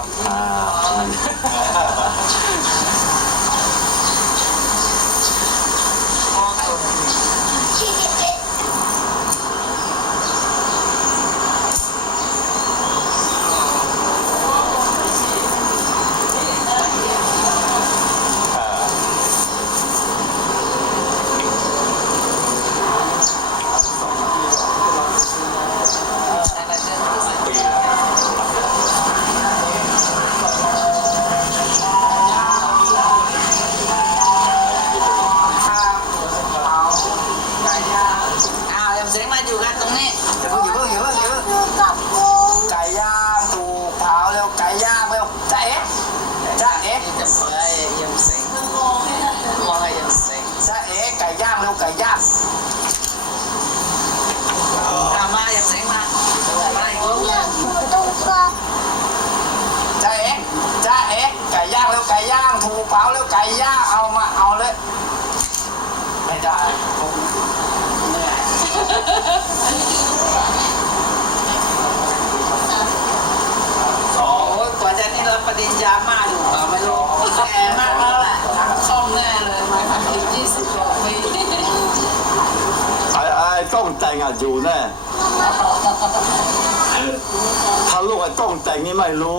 好，嗯。 เปล่าแล้วไก่ย่างเอามาเอาเลย ไม่ได้เนื่ยสองโอ้กว่าจะนี่รัปริญญามาดูไม่รู้แกมากแล้แหละทาองแน่เลยหมาความดีสิบกว่าปีอ้ไต้องแต่งอะอยู่แน่ถ้าลูกไอ้ต้องแต่งนี่ไม่รู้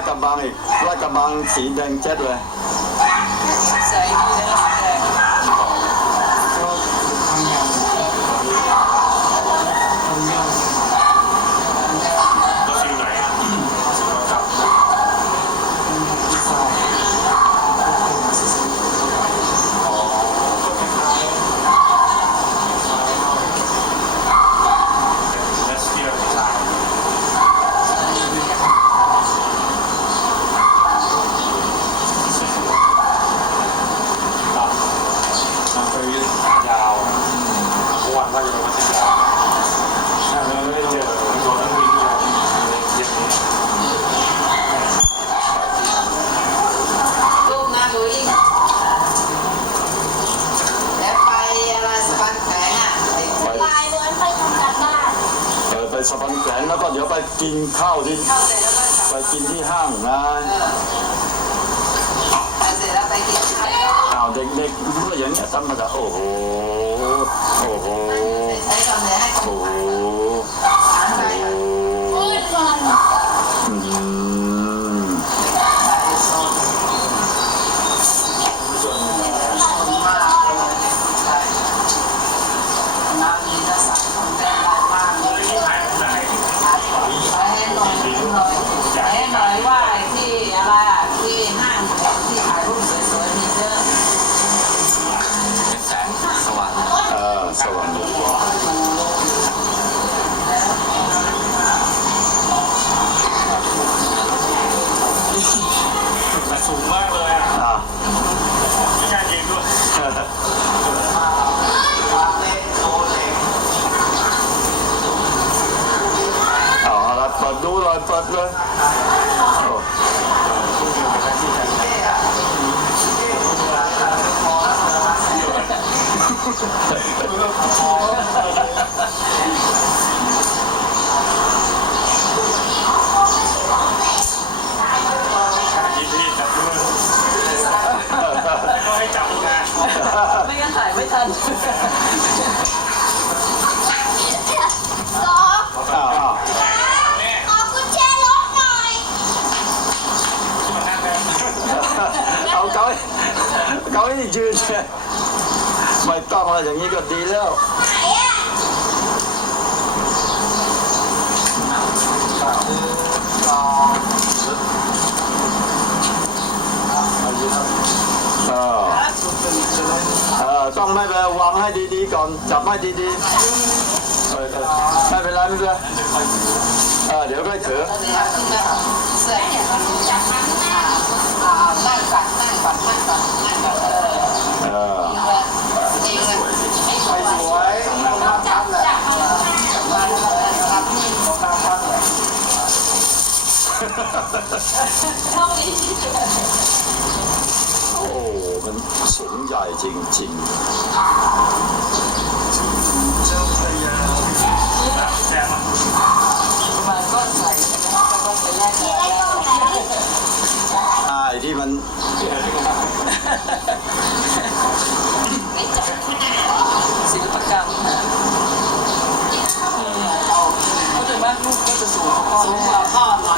ดกระบังอีกลาดกระบังสีแดงเจ็ดเลย สะพานแขวนแล้วก็เดี๋ยวไปกินข้าวที่ไปกินที่ห้างนะเออไปเสร็จแล้วไปกินข้าวอเด็กๆก็อย่างเงี้ยธรรมดาโอ้โหโอ้โหโอ้โห ไม่ต้องอะไรอย่างนี้ก็ดีแล้วเออเออต้องไม่ไปวางให้ดีๆก่อนจับให้ดีๆไม่เป็นไรไม่เป็นไรเออเดี๋ยวก็เถอะเออ โอ้มันสูงใหญ่จริงๆเจ้าพาแนก็ใส่ก็ไปแลกไอ้ที่มัน 성우가 파악한다.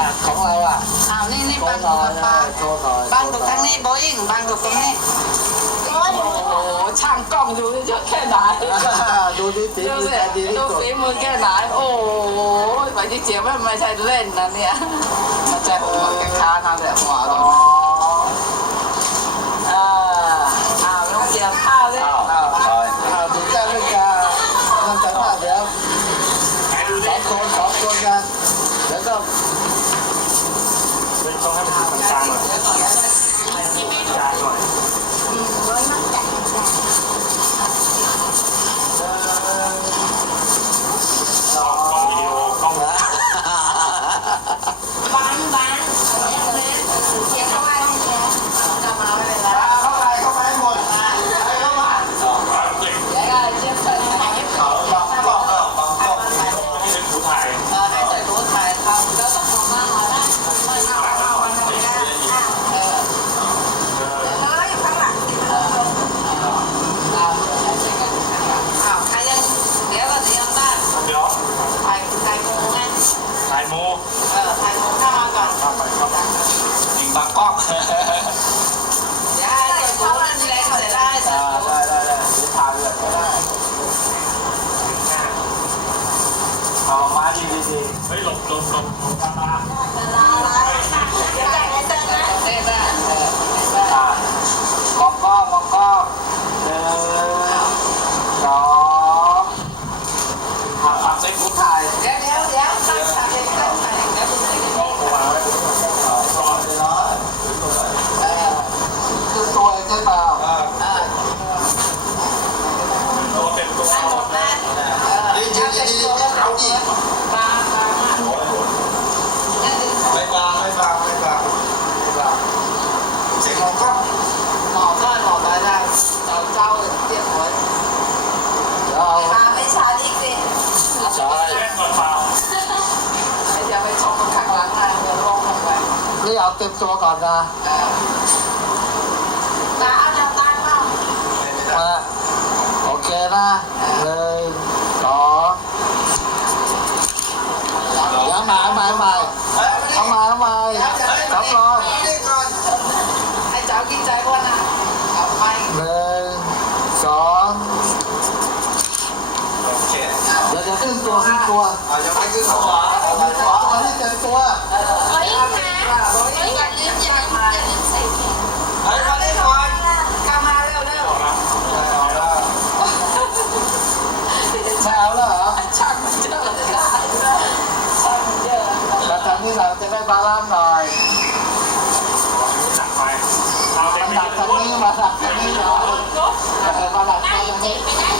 จัดของเราอะอ้าวนี่นี่บังตกปลาบังตกทางนี้โบอิงบังตกตรงนี้โอ้ช่างกล้องอยู่เยอะแค่ไหนดูดิฝีมือแค่ดีดูฝีมือแค่ไหนโอ้โหไปที่เจียบไม่ใช่เล่นนะเนี่ยมัใจะหัวแกขาทางแบบหัวตรง ต้องให้มันอยู่ตรงกลางหน่อยจานหน่อยกล้องวิดีโอกล้อง บังบังเสียงเอา ด้วยเปล่าอ่าตัวเป็นตัวได้หมดนะเดี๋ยวเดี๋ยวเดี๋ยวเดี๋ยวเอาดิบางบางมากไม่บางไม่บางไม่บางไม่บางเสียงของครับหมอก็หมอไปได้เจ้าเจ้าเรียบร้อยมาไม่ช้าดิสิใช่ไม่จะไปชมข้างหลังนะเดี๋ยวลงลงไปนี่เอาเต็มตัวก่อนนะ ta lên có dạ ông mời ông mời ông mời ông mời ông mời cảm ơn lên có giờ giờ tên tua tên tua tên tua Hãy subscribe เจ็บไปได้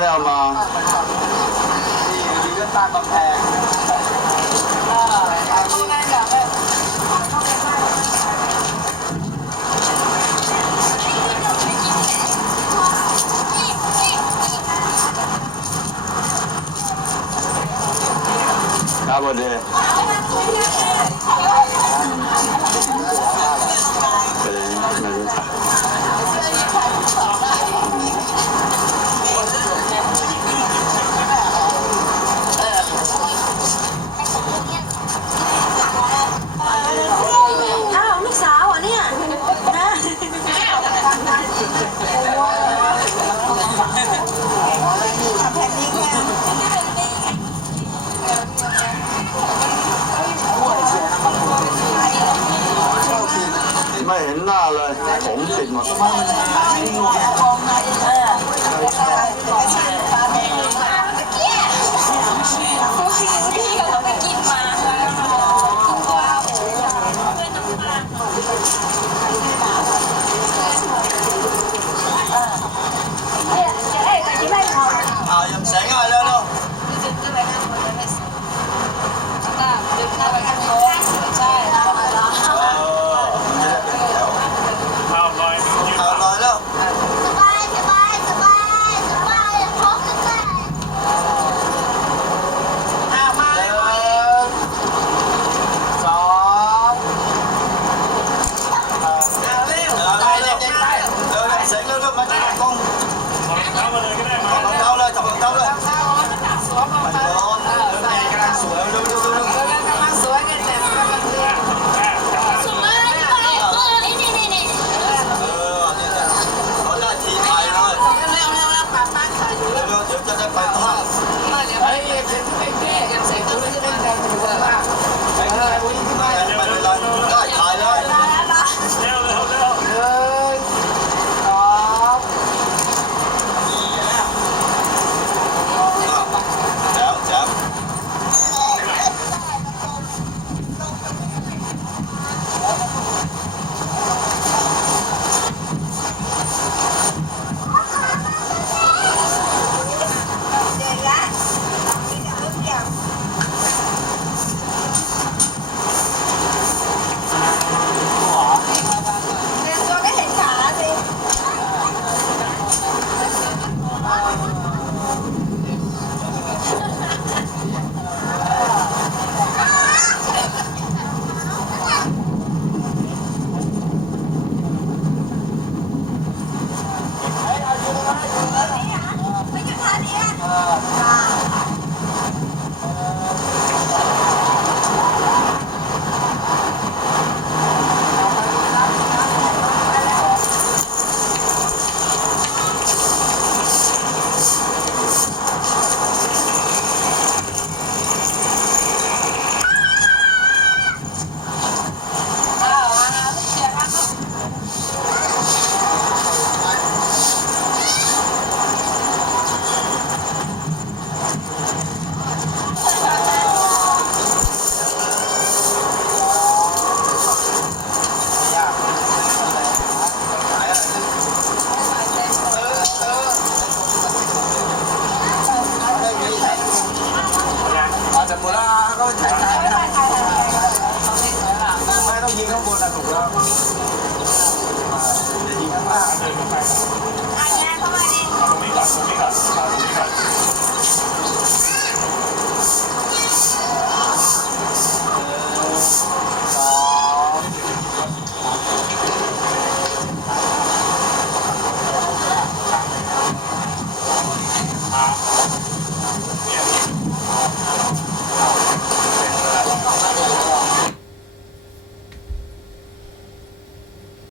ไม่ได้เอามานี่มีเรื่องตั้งกำแพงครับสวัสดี ห็นหน้าเลยผมติดหมดเเลยก็ได้มา จับเท้าเลยจับเท้าเลย